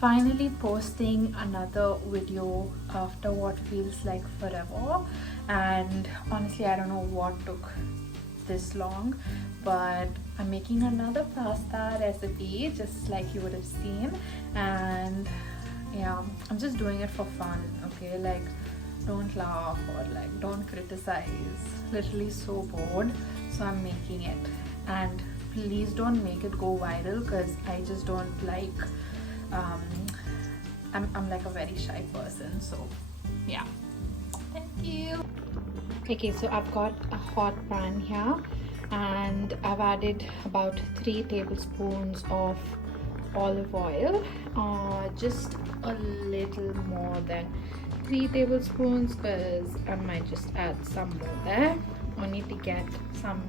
Finally posting another video after what feels like forever, and honestly I don't know what took this long, but I'm making another pasta recipe just like you would have seen. And yeah, I'm just doing it for fun, okay? Like, don't laugh or like don't criticize. Literally so bored, so I'm making it. And please don't make it go viral because I just don't like I'm like a very shy person, so yeah. Thank you. Okay, so I've got a hot pan here and I've added about 3 tablespoons of olive oil, just a little more than 3 tablespoons because I might just add some more there. I need to get some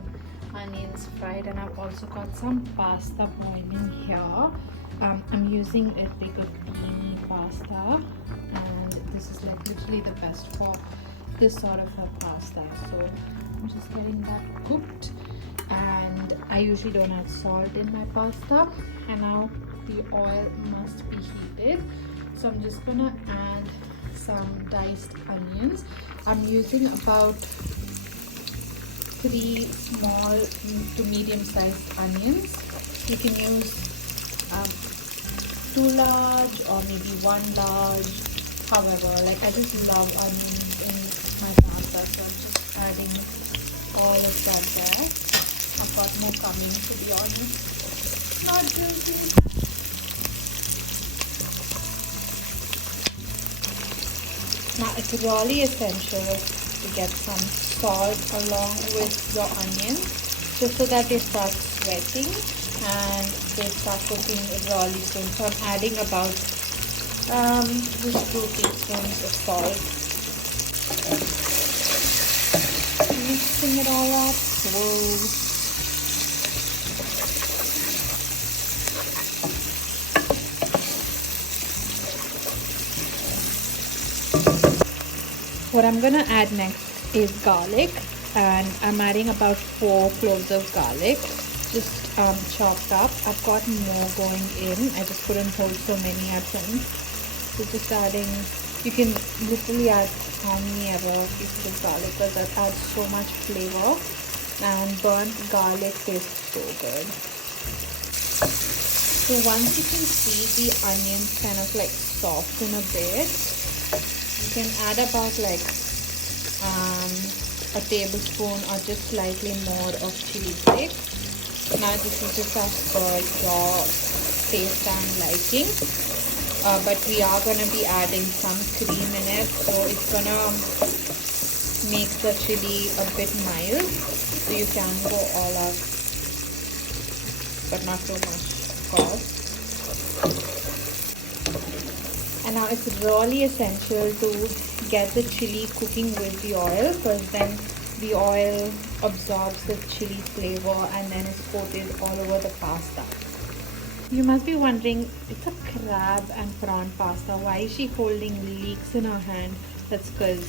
onions fried, and I've also got some pasta boiling here. I'm using a bigger creamy pasta, and this is like literally the best for this sort of a pasta. So I'm just getting that cooked, and I usually don't add salt in my pasta. And now the oil must be heated, so I'm just gonna add some diced onions. I'm using about 3 small to medium sized onions. You can use 2 large or maybe 1 large, however, like I just love onions in my pasta, so I'm just adding all of that there. I've got more coming, to be honest, not guilty. Now it's really essential to get some salt along with your onions, just so that they start sweating and they start cooking really soon. So I'm adding about just 2 teaspoons of salt. Mixing it all up. Whoa. What I'm gonna add next is garlic, and I'm adding about 4 cloves of garlic, just chopped up. I've got more going in. I just couldn't hold so many at once. So just adding, you can literally add how many ever pieces of garlic, because that adds so much flavor, and burnt garlic tastes so good. So once you can see the onions kind of like soften a bit, you can add about like a tablespoon or just slightly more of chili flakes. Now this is just as per your taste and liking, but we are going to be adding some cream in it, so it's going to make the chili a bit mild, so you can go all out, but not too much, of course. And now it's really essential to get the chili cooking with the oil, because then the oil absorbs the chili flavor and then is coated all over the pasta. You must be wondering, it's a crab and prawn pasta, why is she holding leeks in her hand? That's because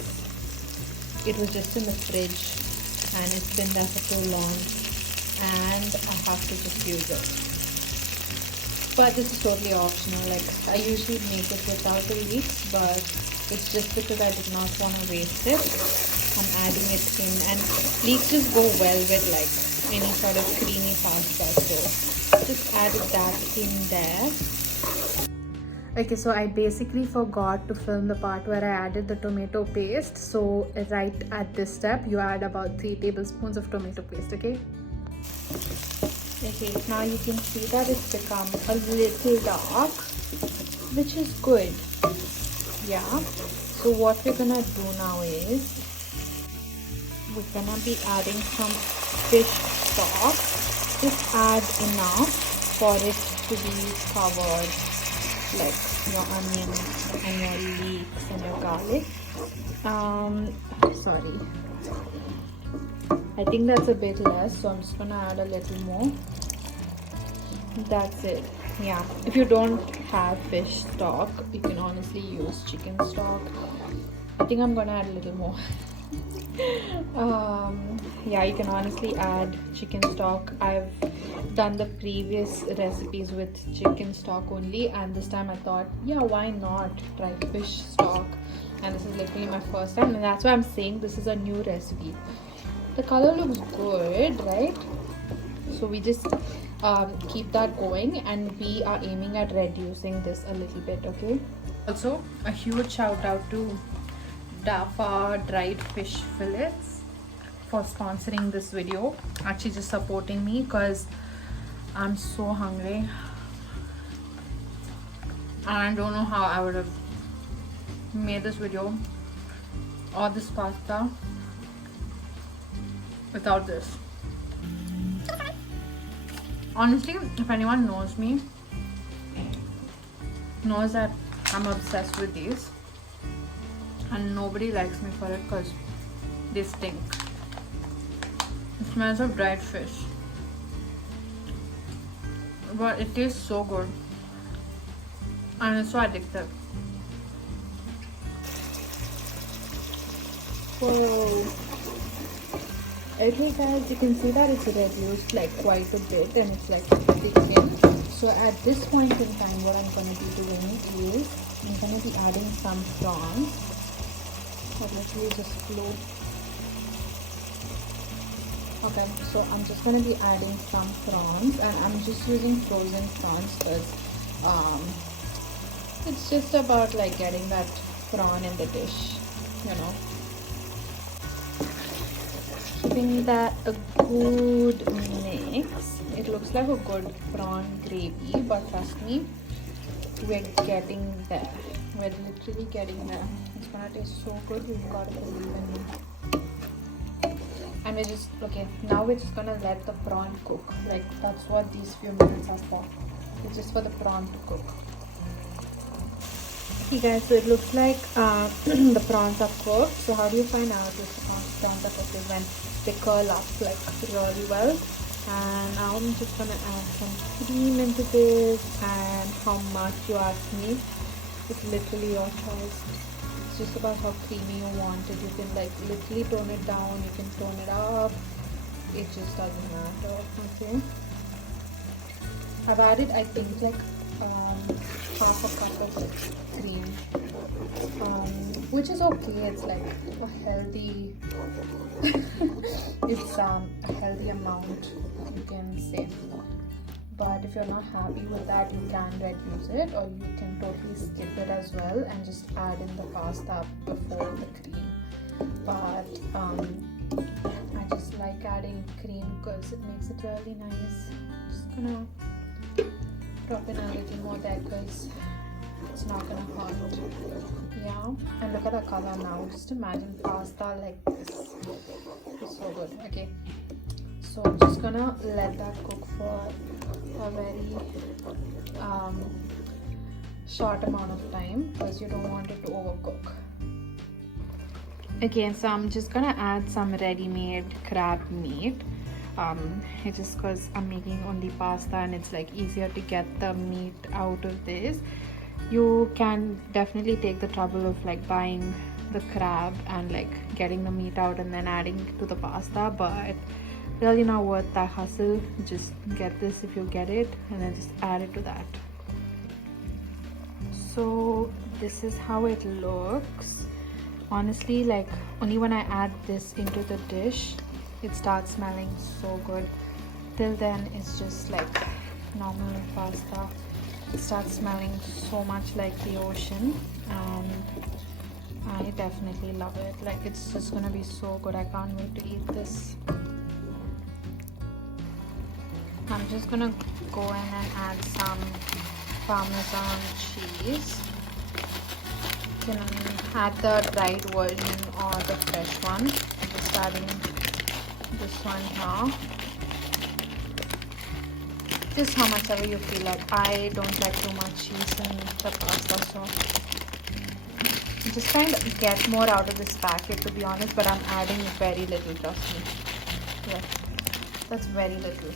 it was just in the fridge and it's been there for too long, and I have to just use it. But this is totally optional. Like, I usually make it without the leeks, but it's just because I did not want to waste it. I'm adding it in, and leeks just go well with like any sort of creamy pasta, so just added that in there. Okay, so I basically forgot to film the part where I added the tomato paste. So right at this step, you add about 3 tablespoons of tomato paste, okay? Okay, now you can see that it's become a little dark, which is good. Yeah, so what we're gonna do now is we're gonna be adding some fish stock. Just add enough for it to be covered, like your onions and your leeks and your garlic. Sorry, I think that's a bit less, so I'm just gonna add a little more. That's it. Yeah, if you don't have fish stock, you can honestly use chicken stock. I think I'm gonna add a little more. Yeah, you can honestly add chicken stock. I've done the previous recipes with chicken stock only, and this time I thought, yeah, why not try fish stock? And this is literally my first time, and that's why I'm saying this is a new recipe. The color looks good, right? So we just keep that going, and we are aiming at reducing this a little bit, okay? Also, a huge shout out to Dafa dried fish fillets for sponsoring this video, actually just supporting me, because I'm so hungry and I don't know how I would have made this video or this pasta without this. Honestly, if anyone knows me, knows that I'm obsessed with these, and nobody likes me for it because they stink. It smells of dried fish, but it tastes so good and it's so addictive. Whoa. Okay guys, you can see that it's reduced like quite a bit and it's like thickened. So at this point in time, what I'm going to be doing is I'm going to be adding some prawns. I'll literally just float. Okay, so I'm just going to be adding some prawns, and I'm just using frozen prawns because it's just about like getting that prawn in the dish, you know. Keeping that a good mix. It looks like a good prawn gravy, but trust me, we're getting there. We're literally getting there. It's gonna taste so good. We've got to believe in me. And we're just okay. Now we're just gonna let the prawn cook. Like that's what these few minutes are for. It's just for the prawn to cook. Okay guys, so it looks like the prawns are cooked. So how do you find out if the prawns are cooked? Is when they curl up like really well. And now I'm just gonna add some cream into this, and how much you ask me, it's literally your choice. It's just about how creamy you want it. You can like literally tone it down, you can tone it up, it just doesn't matter. Okay, I've added I think like half a cup of cream, which is okay. It's like a healthy it's a healthy amount, you can say. But if you're not happy with that, you can reduce it, or you can totally skip it as well and just add in the pasta before the cream. But I just like adding cream because it makes it really nice. Just gonna drop in a little more there because it's not gonna hurt. Yeah, and look at the color now. Just imagine pasta like this. It's so good. Okay, so I'm just gonna let that cook for a very short amount of time because you don't want it to overcook. Again, so I'm just gonna add some ready-made crab meat. It's just because I'm making only pasta and it's like easier to get the meat out of this. You can definitely take the trouble of like buying the crab and like getting the meat out and then adding to the pasta, but really not worth that hustle. Just get this if you get it and then just add it to that. So this is how it looks. Honestly, like only when I add this into the dish it starts smelling so good. Till then it's just like normal pasta. It starts smelling so much like the ocean and I definitely love it. Like it's just gonna be so good. I can't wait to eat this. I'm just gonna go in and add some Parmesan cheese. You can add the dried version or the fresh one. I'm just adding this one here. Just how much ever you feel like. I don't like too much cheese in the pasta, so I'm just trying to get more out of this packet to be honest, but I'm adding very little, trust me. Yeah, that's very little.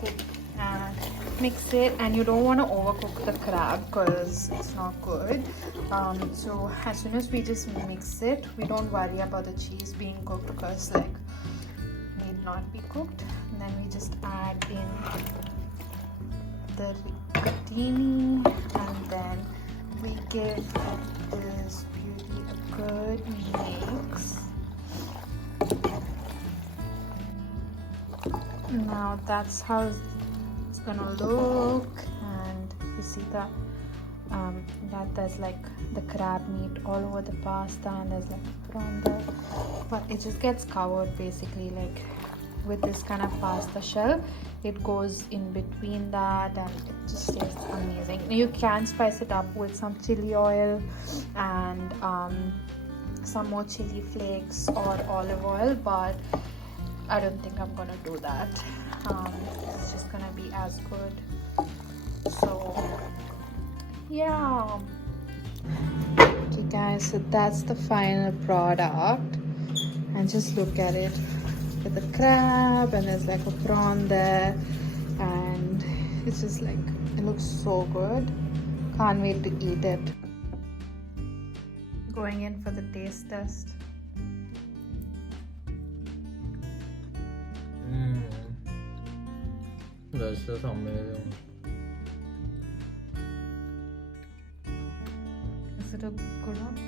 Cool. And mix it, and you don't want to overcook the crab because it's not good. So as soon as we just mix it, we don't worry about the cheese being cooked because like need not be cooked. And then we just add in the rigatoni, and then we give this beauty a good mix. Now that's how it's gonna look, and you see that there's like the crab meat all over the pasta, and there's like prawn there, but it just gets covered basically like with this kind of pasta shell. It goes in between that, and it just tastes amazing. You can spice it up with some chili oil and some more chili flakes or olive oil, but I don't think I'm gonna do that. It's just gonna be as good. So yeah. Okay guys, so that's the final product, and just look at it with the crab, and there's like a prawn there, and it's just like, it looks so good. Can't wait to eat it. Going in for the taste test. That's just amazing. Is it a good one?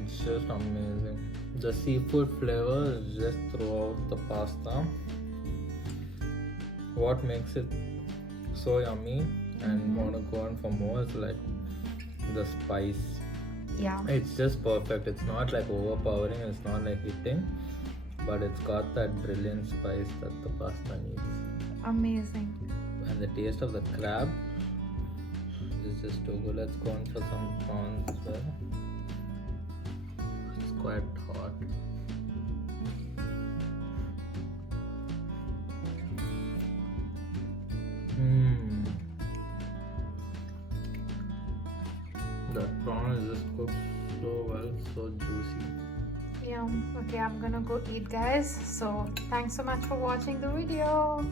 It's just amazing. The seafood flavor is just throughout the pasta. What makes it so yummy and want to go on for more is like the spice. Yeah. It's just perfect. It's not like overpowering, it's not like hitting, but it's got that brilliant spice that the pasta needs. Amazing. And the taste of the crab is just too good. Let's go on for some prawns as well. It's quite hot. The prawn is just cooked so well, so juicy. Yeah. Okay, I'm gonna go eat guys. So thanks so much for watching the video.